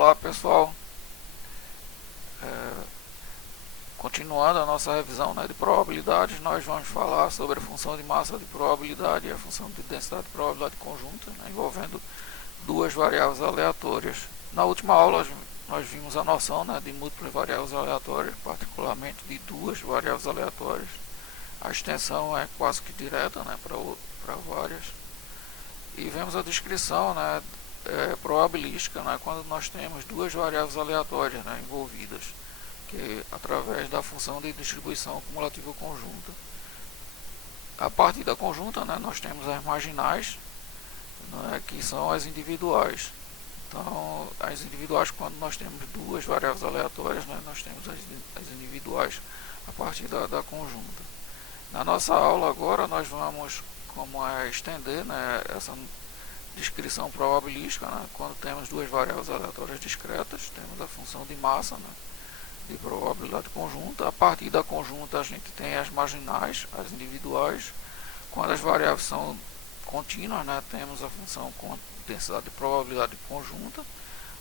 Olá pessoal, é, continuando a nossa revisão, né, de probabilidades, nós vamos falar sobre a função de massa de probabilidade e a função de densidade de probabilidade conjunta, né, envolvendo duas variáveis aleatórias. Na última aula nós vimos a noção, né, de múltiplas variáveis aleatórias, particularmente de duas variáveis aleatórias. A extensão é quase que direta, né, para várias. E vemos a descrição, né, probabilística, né, quando nós temos duas variáveis aleatórias, né, envolvidas, que através da função de distribuição cumulativa conjunta. A partir da conjunta, né, nós temos as marginais, né, que são as individuais. Então, as individuais, quando nós temos duas variáveis aleatórias, né, nós temos as individuais a partir da conjunta. Na nossa aula agora nós vamos como estender, né, essa descrição probabilística, né, quando temos duas variáveis aleatórias discretas, temos a função de massa, né, de probabilidade conjunta. A partir da conjunta a gente tem as marginais, as individuais. Quando as variáveis são contínuas, né, temos a função com densidade de probabilidade conjunta.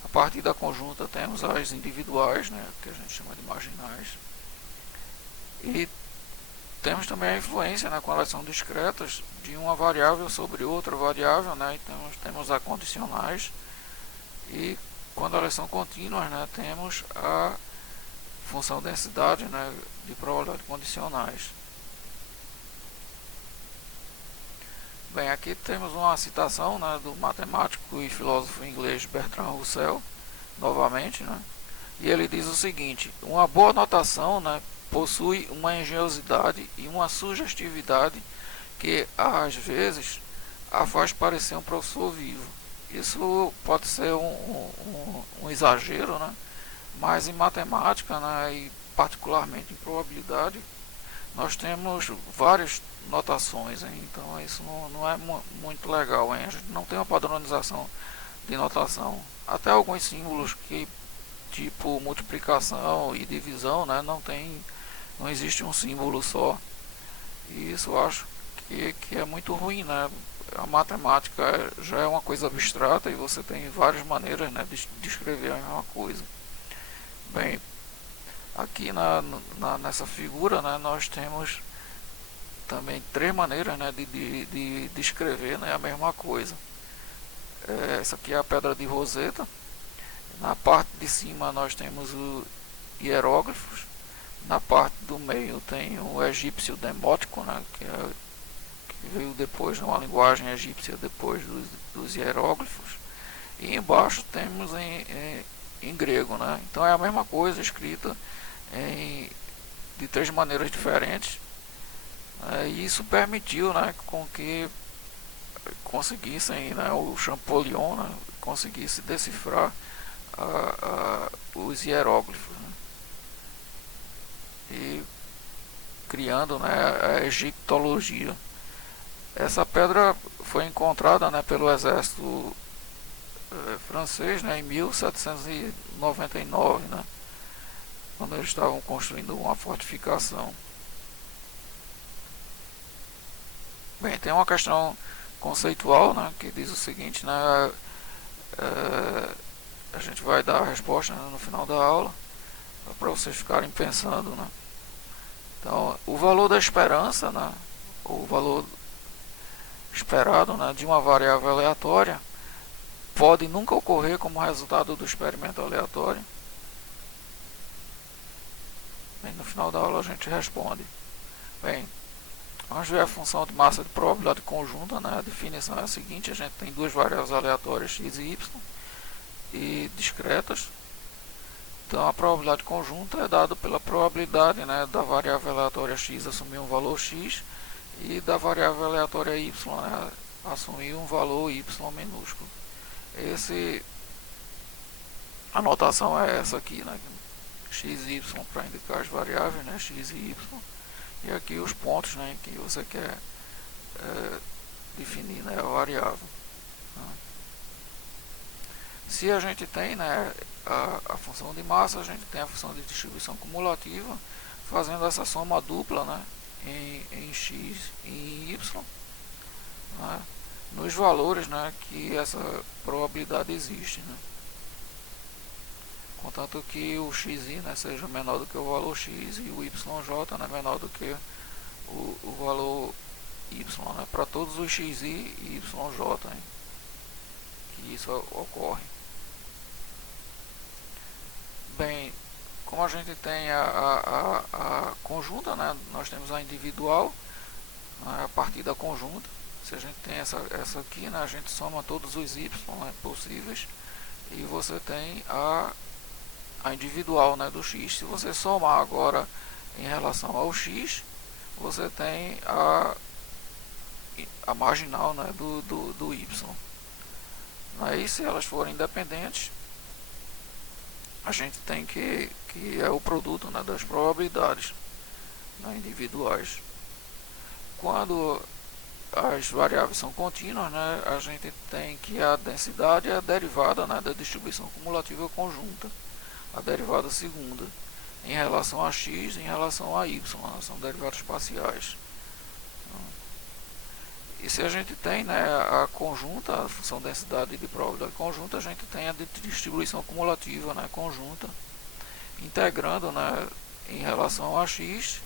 A partir da conjunta temos as individuais, né, que a gente chama de marginais. E temos também a influência, né, quando elas são discretas, de uma variável sobre outra variável, né, então temos as condicionais. E quando elas são contínuas, né, temos a função densidade, né, de probabilidade condicionais. Bem, aqui temos uma citação, né, do matemático e filósofo inglês Bertrand Russell, novamente, né, e ele diz o seguinte: uma boa notação, né, possui uma engenhosidade e uma sugestividade que, às vezes, a faz parecer um professor vivo. Isso pode ser um exagero, né? Mas em matemática, né, e particularmente em probabilidade, nós temos várias notações, hein? Então isso não é muito legal, hein? A gente não tem uma padronização de notação. Até alguns símbolos que, tipo multiplicação e divisão, né, não existe um símbolo só. E isso eu acho que é muito ruim, né? A matemática já é uma coisa abstrata e você tem várias maneiras, né, de descrever a mesma coisa. Bem, aqui nessa figura, né, nós temos também três maneiras, né, de descrever, né, a mesma coisa. Essa aqui é a pedra de Roseta. Na parte de cima nós temos os hieróglifos. Na parte do meio tem o egípcio demótico, né, que veio depois, numa linguagem egípcia, depois dos hieróglifos. E embaixo temos em grego, né? Então é a mesma coisa escrita de três maneiras diferentes. E isso permitiu, né, com que conseguissem, né, o Champollion, né, conseguisse decifrar os hieróglifos, né? E criando, né, a egiptologia. Essa pedra foi encontrada, né, pelo exército francês, né, em 1799, né, quando eles estavam construindo uma fortificação. Bem, tem uma questão conceitual, né, que diz o seguinte, né, a gente vai dar a resposta, né, no final da aula, para vocês ficarem pensando, né. Então, o valor da esperança, né, o valor esperado, né, de uma variável aleatória pode nunca ocorrer como resultado do experimento aleatório. Bem, no final da aula a gente responde. Bem, vamos ver a função de massa de probabilidade conjunta, né? A definição é a seguinte: a gente tem duas variáveis aleatórias x e y e discretas. Então a probabilidade conjunta é dada pela probabilidade, né, da variável aleatória x assumir um valor x e da variável aleatória y, né, assumir um valor y minúsculo. A notação é essa aqui, né, x e y para indicar as variáveis, né, x e y, e aqui os pontos, né, que você quer definir, né, a variável. Se a gente tem, né, a função de massa, a gente tem a função de distribuição cumulativa, fazendo essa soma dupla, né, em x e em y, né, nos valores, né, que essa probabilidade existe, né. contanto que o xi, né, seja menor do que o valor x e o yj, né, menor do que o valor y, né, para todos os xi e yj, né, que isso ocorre. Bem, como a gente tem a conjunta, né, nós temos a individual, né, a partir da conjunta. Se a gente tem essa aqui, né, a gente soma todos os y, né, possíveis, e você tem a individual, né, do x. Se você somar agora em relação ao x, você tem a marginal, né, do y. Aí, se elas forem independentes, a gente tem que é o produto, né, das probabilidades, né, individuais. Quando as variáveis são contínuas, né, a gente tem que a densidade é a derivada, né, da distribuição cumulativa conjunta, a derivada segunda, em relação a x e em relação a y, né, são derivadas parciais. E se a gente tem, né, a conjunta, a função densidade de probabilidade conjunta, a gente tem a distribuição cumulativa, né, conjunta, integrando, né, em relação a x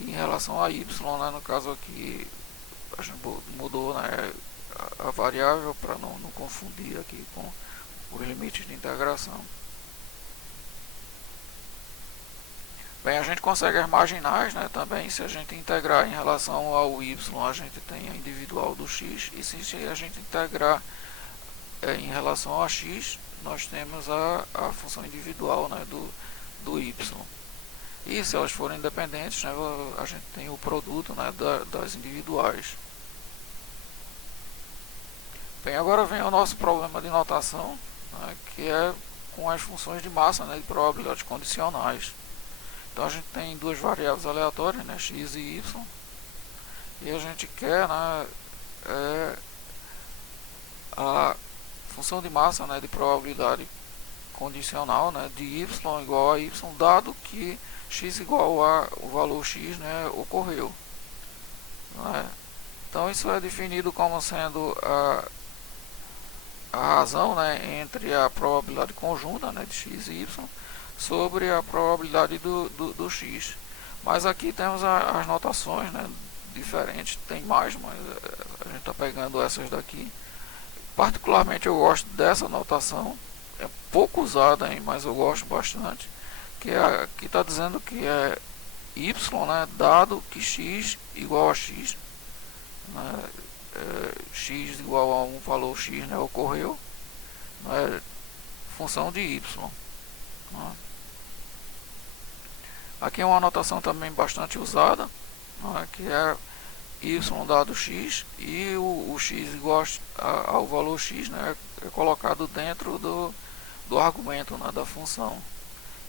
e em relação a y, né, no caso aqui a gente mudou, né, a variável para não confundir aqui com os limites de integração. Bem, a gente consegue as marginais, né, também, se a gente integrar em relação ao y, a gente tem a individual do x, e se a gente integrar em relação a x, nós temos a função individual, né, do y. E se elas forem independentes, né, a gente tem o produto, né, das individuais. Bem, agora vem o nosso problema de notação, né, que é com as funções de massa, né, de probabilidades condicionais. Então a gente tem duas variáveis aleatórias, né, x e y, e a gente quer, né, a função de massa, né, de probabilidade condicional, né, de y igual a y, dado que x igual a o valor x, né, ocorreu. Né? Então isso é definido como sendo a razão, né, entre a probabilidade conjunta, né, de x e y sobre a probabilidade do x. Mas aqui temos as notações, né, diferentes, tem mais, mas a gente está pegando essas daqui. Particularmente eu gosto dessa notação, é pouco usada, hein, mas eu gosto bastante, que aqui está dizendo que é y, né, dado que x igual a x, né, x igual a um valor x, né, ocorreu, né, função de y. Né. Aqui é uma anotação também bastante usada, né, que é y dado x e o x igual ao valor x, né, é colocado dentro do argumento, né, da função.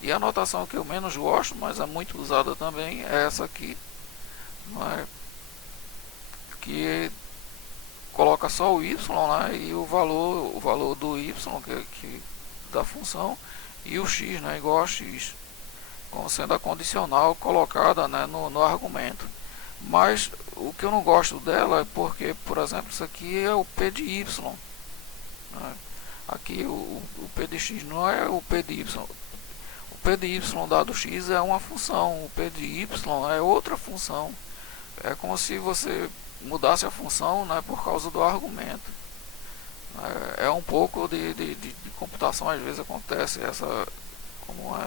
E a anotação que eu menos gosto, mas é muito usada também, é essa aqui, né, que coloca só o y, né, e o valor do y da função e o x, né, igual a x, como sendo a condicional colocada, né, no argumento. Mas o que eu não gosto dela é porque, por exemplo, isso aqui é o p de y, né? Aqui o p de x não é o p de y. O p de y dado x é uma função, o p de y é outra função. É como se você mudasse a função, né, por causa do argumento. É um pouco de computação, às vezes acontece como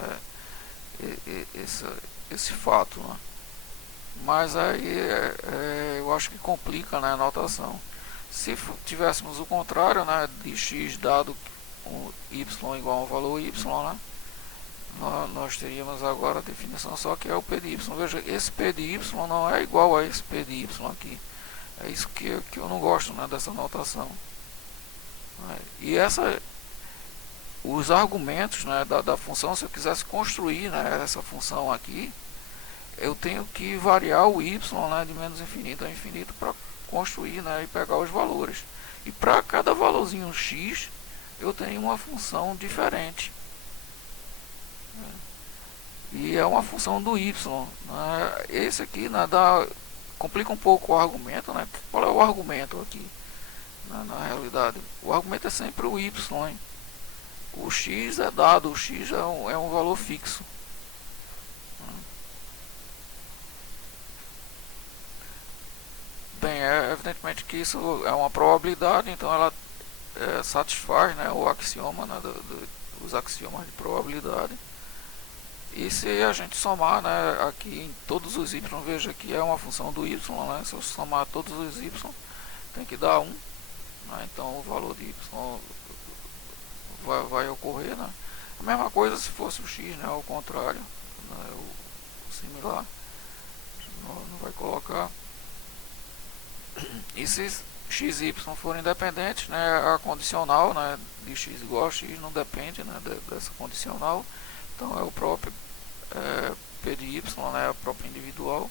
esse fato, né? Mas aí eu acho que complica, né, a notação. Se tivéssemos o contrário, né, de x dado y igual a um valor y, né, nós teríamos agora a definição só que é o p de y. Veja, esse p de y não é igual a esse p de y aqui. É isso que eu não gosto, né, dessa notação. E os argumentos, né, da função, se eu quisesse construir, né, essa função aqui, eu tenho que variar o y, né, de menos infinito a infinito para construir, né, e pegar os valores. E para cada valorzinho x, eu tenho uma função diferente. E é uma função do y. Né? Esse aqui, né, complica um pouco o argumento. Né? Qual é o argumento aqui? Na realidade, o argumento é sempre o y. Hein? o x é dado, o x é um valor fixo. Bem, evidentemente que isso é uma probabilidade, então ela satisfaz, né, o axioma, né, os axiomas de probabilidade. E se a gente somar, né, aqui em todos os y, veja que é uma função do y, né, se eu somar todos os y, tem que dar 1, né, então o valor de y vai ocorrer, né. A mesma coisa se fosse o x, né, ao contrário, né, o similar, não vai colocar. E se x e y forem independentes, né, a condicional, né, de x igual a x não depende, né, dessa condicional, então é o próprio P de y, né, a própria individual.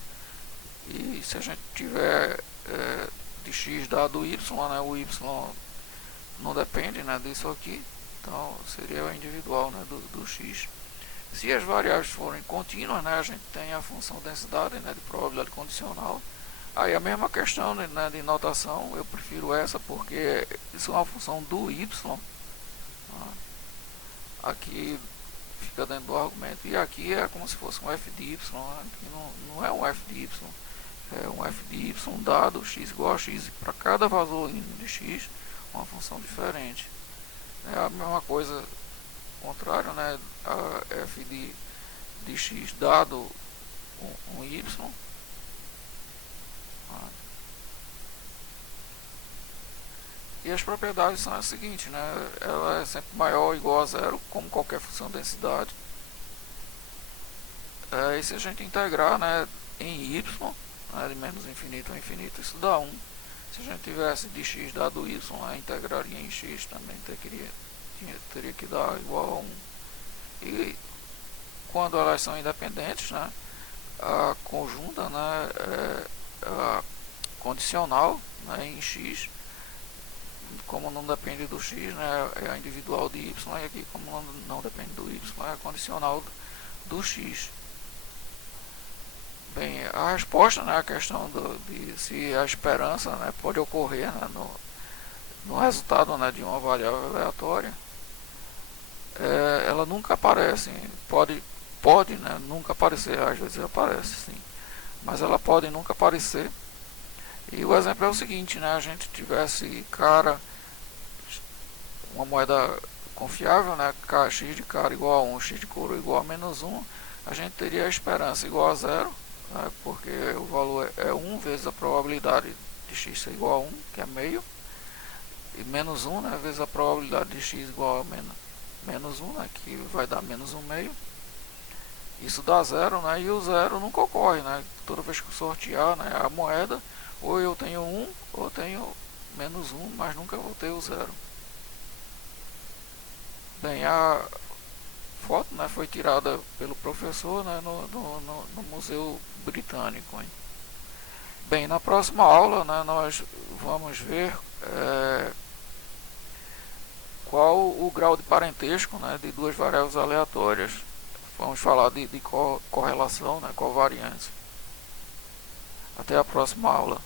E se a gente tiver de x dado y, né, o y não depende, né, disso aqui, então seria a individual, né, do x. Se as variáveis forem contínuas, né, a gente tem a função densidade, né, de probabilidade condicional. Aí a mesma questão, né, de notação, eu prefiro essa porque isso é uma função do y, né, aqui fica dentro do argumento, e aqui é como se fosse um f de y, né, aqui não é um f de y, é um f de y dado x igual a x, para cada valor de x, uma função diferente. É a mesma coisa, contrário, né, a f de x dado um y, e as propriedades são as seguintes, né? Ela é sempre maior ou igual a zero, como qualquer função de densidade. E se a gente integrar, né, em y, né, de menos infinito a infinito, isso dá 1. Se a gente tivesse de x dado y, né, integraria em x também teria que dar igual a 1. E quando elas são independentes, né, a conjunta, né, a condicional, né, em x, como não depende do x, né, é a individual de y, e aqui como não depende do y, é a condicional do x. Bem, a resposta, né, a questão de se a esperança, né, pode ocorrer, né, no resultado, né, de uma variável aleatória, ela nunca aparece, pode, né, nunca aparecer, às vezes aparece sim, mas ela pode nunca aparecer. E o exemplo é o seguinte, né, a gente tivesse cara, uma moeda confiável, né, x de cara igual a 1, x de coroa igual a menos 1, a gente teria a esperança igual a 0, né, porque o valor é 1 vezes a probabilidade de x ser igual a 1, que é meio, e menos 1, né, vezes a probabilidade de x igual a menos 1, né, que vai dar menos 1 meio. Isso dá 0, né, e o 0 nunca ocorre, né, toda vez que eu sortear, né, a moeda, ou eu tenho 1 ou eu tenho menos 1, mas nunca vou ter o 0. Bem, a foto, né, foi tirada pelo professor, né, no Museu Britânico. Hein? Bem, na próxima aula, né, nós vamos ver qual o grau de parentesco, né, de duas variáveis aleatórias. Vamos falar de correlação, né, covariância. Até a próxima aula.